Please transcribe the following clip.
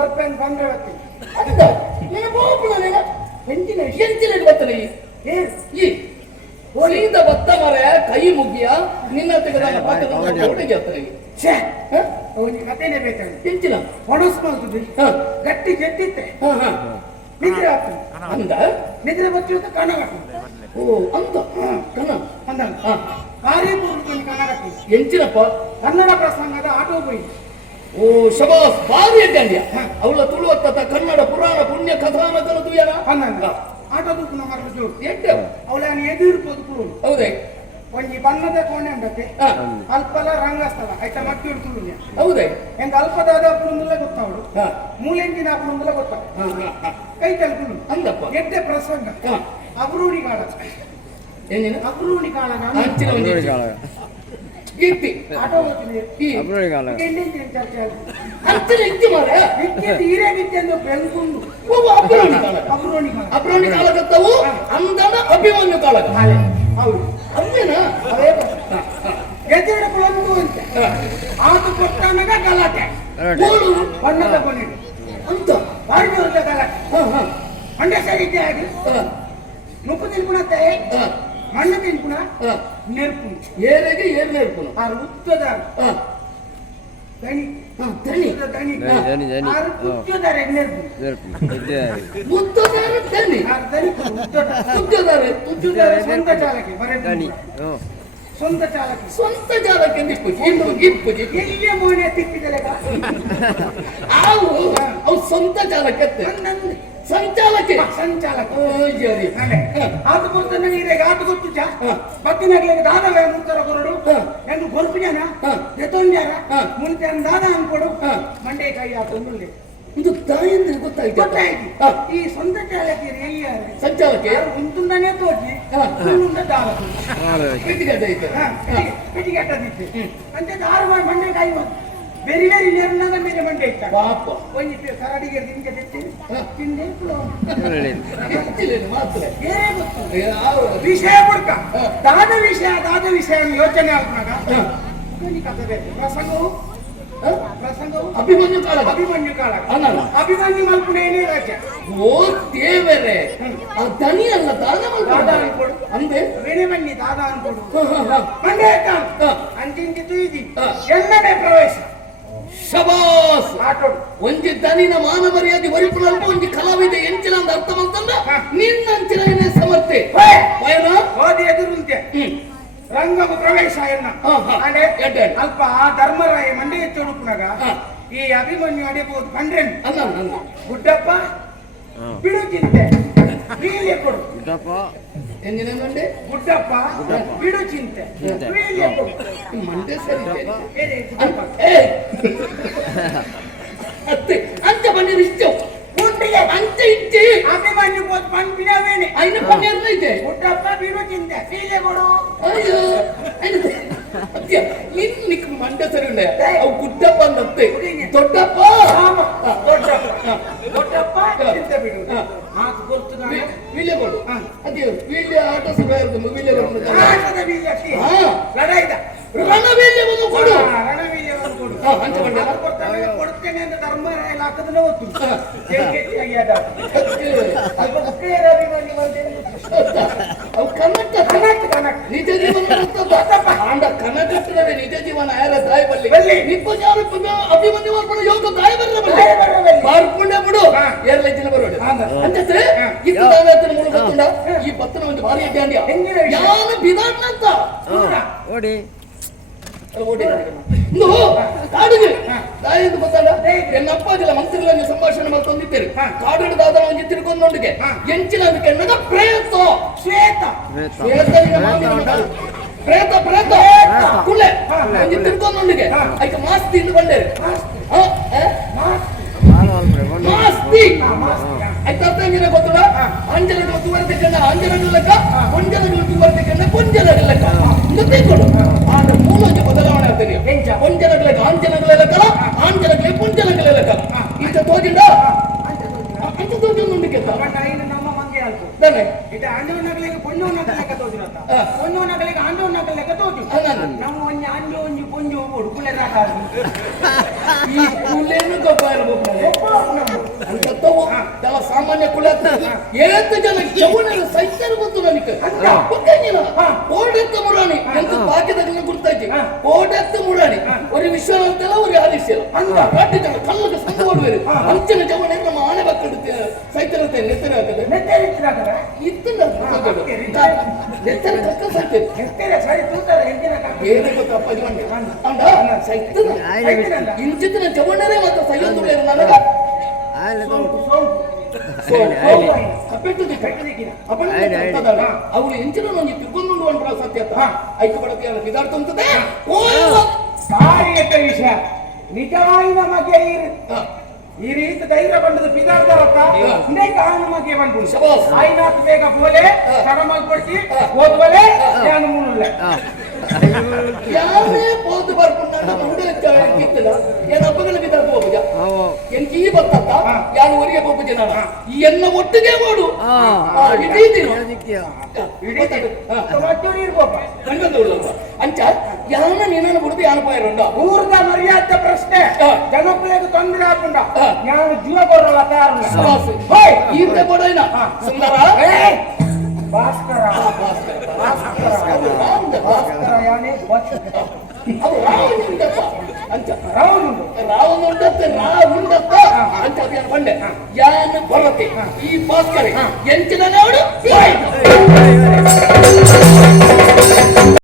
ಬರ್ಪೇನ್ ಬಂದ್ರೆ ಬರ್ತೀನಿ. ಅಂತ ನೀನು ಬೋಪುಳ ನೀನು ಹೆಂಚಿನ ಎಂಚಿನ ಬರ್ತಾನೆ ಈ ಸೀದ ಬತ್ತ ಮರ ಕೈ ಮುಗಿಯ ನಿನ್ನ ತೆಗೆದ ಒಟ್ಟಿಗೆ ಹತ್ರ ಛೇ ಅವನಿಗೆ ಕಥೆನೇ ಬೇಕಾಗಿ ಎಂಚಿನ ಹೊಣಸ್ಕೊಳ್ತದೆ ಗಟ್ಟಿ ಗೆಟ್ಟಿತ್ತೆ ನಿದ್ರೆ ಆಗ್ತದೆ ಅಂದ ನಿದ್ರೆ ಬಚ್ಚು ಅಂತ ಕಣ ಕಟ್ಟುತ್ತೆ. ಓ ಅಂತ ಕಣ ಅಂದ ಕಾರ್ಯಪೂರ್ವಕವಾಗಿ ಕಣ ಕಟ್ಟಿ ಎಂಚಿನಪ್ಪ ಕನ್ನಡ ಪ್ರಸಂಗದ ಆಟೋ ಬೈ. ಓ ಶಬಾಸ್ ಭಾರಿ ಅಡ್ಡಂಡ್ಯ ಅವಳ ತುಳುವತ್ತ ಕನ್ನಡ ಪುರಾಣ ಪುಣ್ಯ ಕಥಾನಕನ ತುಯನ ಅಂದ ಆಟೋದಕ್ಕೂ ನಮ್ಮ ಜೋರು ಎಡ್ಡೆ ಅವಳ ಎದುರ್ಬೋದು ಪುರು ಹೌದೇ ಒಂಜಿ ಬಣ್ಣದ ಕೋಣೆ ಉಂಟತೆ ಅಲ್ಪಲ ರಂಗಸ್ಥಳ ಆಯ್ತಾ ಮಕ್ಕಳು ತುಳುನ್ಯ ಹೌದೇ ಎಂತ ಅಲ್ಪದಾದ ಪುರುಂದಲ್ಲ ಗೊತ್ತಾವಡು ಮೂಲೆಂಜಿನ ಪುರುಂದಲ್ಲ ಗೊತ್ತಾವ ಕೈ ತಲುಪು ಅಂದಪ್ಪ ಎಡ್ಡೆ ಪ್ರಸಂಗ ಅಬ್ರೂಣಿ ಕಾಳ ಏನೇನು ಅಬ್ರೂಣಿ ಕಾಳ ಅಂಚಿನ ಒಂದು ಕೀರ್ತಿ ಆಟೋ ಚರ್ಚೆ ಅಂಚಿನ ಇತ್ತಿ ಮಾರ ಹಿರೇಗಿತ್ತೆಂದು ಬೆಂಗುಂಡು ಅಬ್ರೋಣಿ ಕಾಳ ಅಬ್ರೋಣಿ ಕಾಲಕತ್ತವು ಅಂದನ ಅಭಿಮನ್ಯು ಕಾಲಕ ಹೌದು ಅಲ್ಲೇನ ಅದೇ ಗೆಜೆಡ ಕುಳಂದು ಅಂತ ಆತು ಕೊಟ್ಟನಗ ಗಲಾಟೆ ಬಣ್ಣದ ಕೊನೆಡು ಅಂತ ಭಾರಿ ಜೋರದ ಗಲಾಟೆ ಮಂಡ್ಯ ಸರಿದ್ದೆ ಆಗಿ ಮುಪ್ಪು ತಿನ್ಪುಣತ್ತೆ ಮಣ್ಣು ತಿನ್ಪುಣ ನೆರ್ಪು ಏನೆಗೆ ಏನ್ ನೆರ್ಪುನು ಆ ಉತ್ತದ ದಣಿ ದಣಿ ದಣಿ ಆರು ಉತ್ತದಾರೆ ನೆರ್ಪು ಮುತ್ತದಾರ ದಣಿ ದಣಿ ಉತ್ತದಾರೆ ಸ್ವಂತ ಚಾಲಕಿ ಬರೆ ಸ್ವಂತ ಚಾಲಕಿ ಸ್ವಂತ ಚಾಲಕಿ ಗಿಪ್ಪುಜಿ ಎಲ್ಲಿಯ ಮೋನೆ ತಿಪ್ಪಿದಲೆಗ ಅವು ಸ್ವಂತ ಚಾಲಕತ್ತೆ ಸಂಚಾಲಕಿ ಸಂಚಾಲಕ ಜರಿ ಆತ ಕೊಡ್ತಾನೆ ನೀರಿಗೆ ಆತ ಗೊತ್ತು ಚಾ ಬತ್ತಿನಾಗ್ಲಿಕ್ಕೆ ದಾದವೇ ಮುತ್ತರ ಕೊರಡು ಎಂದು ಗೊರ್ಪು ಜನ ಜೊತೊಂಜಾರ ಮುಂಚೆ ದಾದ ಅನ್ಕೊಡು ಮಂಡೆ ಕೈ ಹಾಕೊಂಡು ಇದು ತಾಯಂದ್ರೆ ಗೊತ್ತಾಯ್ತು ಈ ಸ್ವಂತ ಚಾಲಕಿಯರು ಎಲ್ಲಿಯಾರೆ ಸಂಚಾಲಕಿ ಉಂಟುಂಡನೇ ತೋಚಿ ಉಂಡ ದಾರ ಪಿಟಿಗಟ್ಟದಿತ್ತೆ ಅಂತೆ ದಾರ ಮಂಡೆ ಕೈ ಬೇರೆ ಬೇರೆ ನೀರಿನಾಗ ಮೇಲೆ ಮಂಡೆ ಇಟ್ಟ ಪಾಪ ಒಂದು ಕರಡಿಗೆ ತಿಂಗೆ ತೆತ್ತಿ ತಿಂದೆ ಮಾತ್ರ ವಿಷಯ ಕೊಡ್ಕ ದಾದ ವಿಷಯ ಯೋಚನೆ ಆಗ್ತಾಗ ಪ್ರಸಂಗವು ಅಭಿಮನ್ಯು ಕಾಲ ಅಭಿಮನ್ಯು ಮಲ್ಪುನೇನೇ ರಾಜ್ಯ ಓ ದೇವರೇ ಆ ದನಿ ಅಲ್ಲ ದಾದ ಅನ್ಕೊಡು ಅಂದೆ ಬೇರೆ ಬನ್ನಿ ದಾದ ಅನ್ಕೊಡು ಮಂಡೆ ಅಂಚಿಂಚಿತು ಇದಿ ಎಲ್ಲನೇ ಪ್ರವೇಶ ಶಬಾಸ್ ಆಟೋಡು ಒಂಜಿ ದನಿನ ಮಾನ ಮರ್ಯಾದೆ ವರಿಪುನಲ್ಪ ಒಂಜಿ ಕಲಾವಿದ ಎಂಚಿನ ಅಂತ ಅರ್ಥ ಅಂತಂದ ನಿನ್ನಂಚಿನ ಸಮರ್ಥೆ ಹೋದಿ ಎದುರುಂತೆ ರಂಗಮ ಪ್ರವೇಶ ಎನ್ನ ಅಲ್ಪ ಧರ್ಮರಾಯ ಮಂಡೆ ಎಚ್ಚೊಡುಪುನಾಗ ಈ ಅಭಿಮನ್ಯು ಅಡಿಬಹುದು ಕಂಡ್ರೆನ್ ಗುಡ್ಡಪ್ಪ ಬಿಡು ಚಿಂತೆ ವೀಲ್ಯ ಕೊಡು ಎಂಜಿನ ಮಂಡೆ ಗುಡ್ಡಪ್ಪ ಬಿಡು ಚಿಂತೆ ವೀಲ್ಯ ಕೊಡು ಮಂಡೆ ಸರಿ ಅತ್ತೆ ಅಂತ ಬಂದಿರ ಇಷ್ಟ ಗುಡ್ಡಿಗೆ ಅಂತ ಇಚ್ಚಿ ಅಭಿಮನ್ಯು ಹೋದ್ ಪಂಪಿನವೇನೆ ಐನ ಪನ್ನೆರ್ನ ಇದೆ ಗುಡ್ಡಪ್ಪ ಬಿಡು ಚಿಂತೆ ವೀಲ್ಯ ಕೊಡು ಅಯ್ಯೋ ಅತ್ಯ ನಿನ್ನ ಮಂಡೆ ಸರಿ ಉಂಡೆ ಅವು ಗುಡ್ಡಪ್ಪ ಅಂದತ್ತೆ ದೊಡ್ಡಪ್ಪ ದೊಡ್ಡಪ್ಪ ಚಿಂತೆ ಬಿಡು ಹಾಕು ಗೊತ್ತು ನಾನು ವೀಲ್ಯ ಕೊಡು ಅದೇ ವೀಲ್ಯ ಆಟ ಸಭೆ ಇರ್ತದೆ ವೀಲ್ಯ ಆಟದ ವೀಲ್ಯ ಲಡಾಯ್ದ ರಣವೀಲ್ಯವನ್ನು ಕೊಡು ರಣವೀಲ್ಯವನ್ನು ಕೊಡು ಹಂಚಕೊಂಡೆ ಕೊಡ್ತೇನೆ ಅಂತ ಧರ್ಮರಾಯ ಹಾಕದನ್ನ ಗೊತ್ತು ಅಲ್ಪ ಮುಖ್ಯರ ಅಭಿಮಾನಿ ಅವು ಕನ್ನಡ ನಿಜ ಜೀವನ ಆಂಡ ಕನ್ನಡವೇ ನಿಜ ಜೀವನ ಆಯರ ದಾಯ ಬಲ್ಲಿ ನಿಪ್ಪು ಅಭಿಮನ್ಯು ಮಾಡ್ಕೊಂಡು ಯೋಗ ದಾಯ ಬರಲ್ಲ ಬಾರ್ಕೊಂಡೆ ಬಿಡು ಏರ್ಲೆ ಜನ ಬರೋಡು ಅಂತೆ ಇದು ದಾವೇತನ ಮೂಲ ಗೊತ್ತುಂಡ ಈ ಭತ್ತನ ಒಂದು ಭಾರಿ ಅಡ್ಡಾಂಡ್ಯ ಯಾನ ಬಿದಾಡ್ನ ಅಂತ ಓಡಿ ಕಾಡಿಗೆ ದಾಯಂದು ಗೊತ್ತಾಡ ಎನ್ನ ಅಪ್ಪಾಜಿಲ್ಲ ಮಂತ್ರಿಗಳನ್ನು ಸಂಭಾಷಣೆ ಮಾಡ್ಕೊಂಡಿದ್ದೇವೆ ಕಾಡಿನ ದಾದನ ಒಂದು ತಿಳ್ಕೊಂಡೊಂದಿಗೆ ಎಂಚಿನ ಅದಕ್ಕೆ ನಗ ಪ್ರೇತ ಶ್ವೇತ ಶ್ವೇತನಿಗೆ ಮಾಮಿನ ಮಗಳು ಪ್ರೇತ ಪ್ರೇತ ಕುಳೆ ಒಂದು ತಿಳ್ಕೊಂಡೊಂದಿಗೆ ಆಯ್ತು ಮಾಸ್ತಿ ಇನ್ನು ಬಂದೇವೆ ಮಾಸ್ತಿ ಆಯ್ತು ಅರ್ಥ ಏನಿಲ್ಲ ಗೊತ್ತಲ್ಲ ಅಂಜಲಗಳು ತುವರ್ತಿಕಣ್ಣ ಅಂಜಲಗಳ ಲೆಕ್ಕ ಕೊಂಜಲಗಳು ತುವರ್ತಿಕಣ್ಣ ಕೊಂಜಲಗಳ ಲೆಕ್ಕ ಗೊತ್ತಿಕೊಡು ಆದ್ರೆ ಮೂಲಕ್ಕೆ ಬದಲಾವಣೆ ಆಗ್ತದೆ ಕೊಂಜಲಗಳ ಲೆಕ್ಕ ಆಂಜಲಗಳ ಲೆಕ್ಕಲ್ಲ ಆಂಜಲಗಳೇ ಕೊಂಜಲಗಳ ಲೆಕ್ಕಲ್ಲ ಇಂಥ ತೋಜಿಂದ ಅಂತ ತೋಜಿಂದುಂಡಿಕೆ ನಮ್ಮ ಮಂಗೆ ಆಲ್ಕು ತಾನೆ ಇದು ಆಂಜವನಗಳಿಗೆ ಪೊನ್ನವನಗಳ ಲೆಕ್ಕ ತೋಜಿರತ್ತ ಪೊನ್ನವನಗಳಿಗೆ ಆಂಜವನಗಳ ಲೆಕ್ಕ ತೋಜು ನಮ್ಮ ಒಂಜಿ ಆಂಜ ಒಂಜಿ ಪೊಂಜು ಹುಡುಕುಲೆ ರಾಟ ಈ ಕುಲೇನು ಗೊಬ್ಬ ಇರಬೇಕು ದಲ ಸಾಮಾನ್ಯ ಕುಲ ಏತ ಜನ ಜವನರ ಸೈತರ ಗೊತ್ತು ನನಗೆ ಕೋಡೆತ್ತ ಮುರಾಣಿ ಎಂತ ಭಾಗ್ಯದಾಗ ಗುರ್ತಾಯ್ತಿ ಕೋಡೆತ್ತ ಮುರಾಣಿ ஒரு ವಿಶ್ವನಾಥಲ್ಲ ஒரு ಆದಿಶ್ಯಲ್ಲ ಕಾಟಿ ಜನ ಕಲ್ಲಗ ಸಂಗ ಓಡುವರು ಅಂಚನ ಜವನ ನಮ್ಮ ಆನೆ ಬಕ್ಕಡುತ್ತೆ ಸೈತರತೆ ನೆತ್ತರ ಹಾಕದೆ ಇತ್ತಲ್ಲ ನೆತ್ತರ ಕಕ್ಕ ಸೈತೆ ಏನೇ ಗೊತ್ತಪ್ಪ ಜವನ್ಗೆ ಅಂಡ ಸೈತನ ಇಂಚಿನ ಜವನರೇ ಮತ್ತೆ ಸೈಯಂದುಳ್ಳೇರು ನನಗ ಅವರು ಎಂಚಿನ ನನಗೆ ತಿರ್ಕೊಂಡು ಅಂದ್ರ ಸತ್ಯತ ಐಕ ಬಡತಿಯ ವಿಧಾರ್ಥ ಅಂತದೆ ವಿಷಯ ನಿಜವಾಗಿ ನಮಗೆ ಈ ರೀತಿ ಧೈರ್ಯ ಬಂದದ ಪಿದಾರ್ಥ ನಮಗೆ ಬಂದು ಆಯ್ನಾತ್ ಬೇಗ ಬೋಲೆ ಕಡಮಲ್ ಕೊಡ್ತಿ ಓದ್ವಲೆ ನಾನು ಮೂಲ ಯಾರೇ ಓದು ಬರ್ಕೊಂಡು ಮುಂದೆ ಕಿತ್ತದ ಏನು ಹಬ್ಬಗಳ ಬಿದ್ದಾಗ ಹೋಗುದ ಎಂಕಿ ಈ ಬರ್ತತ್ತ ಯಾರು ಊರಿಗೆ ಹೋಗುದೆ ನಾನು ಈ ಎನ್ನ ಒಟ್ಟಿಗೆ ಮಾಡು ಇಡೀ ದಿನ ಅಂಚ ಯಾನ ನೀನನ್ನು ಬಿಡುದು ಯಾನ ಪಾಯರುಂಡ ಊರ್ದ ಮರ್ಯಾದ ಪ್ರಶ್ನೆ ಜನಪ್ರಿಯಕ್ಕೆ ತೊಂದರೆ ಹಾಕೊಂಡ ನಾನು ಜೀವ ಕೊಡಲ್ಲ ತಯಾರು ಈತ ಕೊಡೋಯ್ನ ಸುಂದರ ಭಾಸ್ಕರ ಭಾಸ್ಕರ ಯಾನೇ ರಾವಣುಂಡತ್ತೆ ಅಂತ ಅಭಿಯಾನ ಬಂಡೆ ಯಾನ ಬರತ್ತೆ ಈ ಭಾಸ್ಕರ ಎಂಚಿನ ನೋಡು